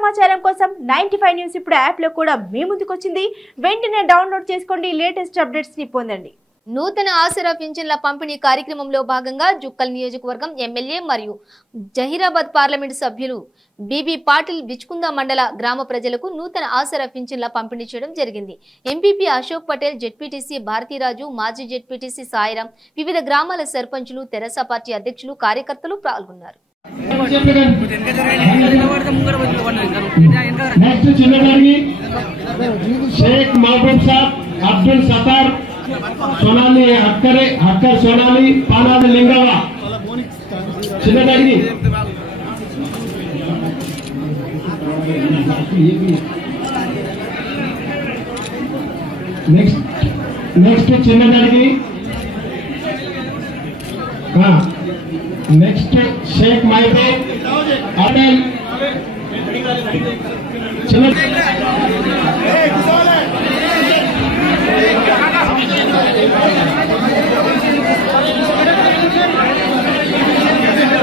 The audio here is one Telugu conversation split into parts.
సమాచారం కోసం 95 న్యూస్ ఇప్పుడు యాప్ లో కూడా మీ ముందుకొచ్చింది. వెంటనే డౌన్లోడ్ చేసుకోండి, లేటెస్ట్ అప్డేట్స్ ని పొందండి. నూతన ఆసరా పింఛన్ల పంపిణీ కార్యక్రమంలో భాగంగా జుక్కల్ నియోజకవర్గం ఎమ్మెల్యే మరియు జహీరాబాద్ పార్లమెంటు సభ్యులు బీబీ పాటిల్ బిచ్కుంద మండల గ్రామ ప్రజలకు నూతన ఆసరా పింఛన్ల పంపిణీ చేయడం జరిగింది. ఎంపీపీ అశోక్ పటేల్, జెడ్పీటీసీ భారతీరాజు, మాజీ జెడ్పీటీసీ సాయిరాం, వివిధ గ్రామాల సర్పంచులు, తెరాస పార్టీ అధ్యక్షులు, కార్యకర్తలు పాల్గొన్నారు. सोनाली हक्कर सोनाली पानाद लिंगवा चिन्नदागी नेक्स्ट चिन्नदागी नेक्स्ट शेख माइबे अटल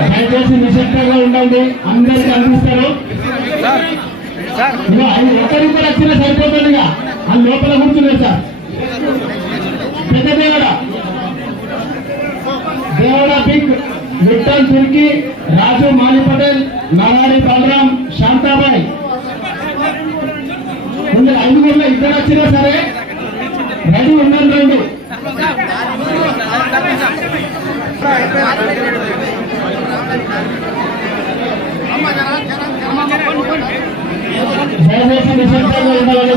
దయచేసి నిశ్శబ్దంగా ఉండండి. అందరికీ అందిస్తారు. ఒకరికి కూడా వచ్చినా సరిపోతుందిగా. ఆ లోపల కూర్చున్నారు సార్. పెద్ద దేవడ బిగ్ విఠల్ తుర్కి, రాజు మాలి పటేల్, నరారి బలరాం, శాంతాబాయ్ కొందరు 5 ఇద్దరు వచ్చినా సరే రెడీ ఉన్నారు. రండి. దయచేసి నిశ్శబ్దంగా ఉండవాలి.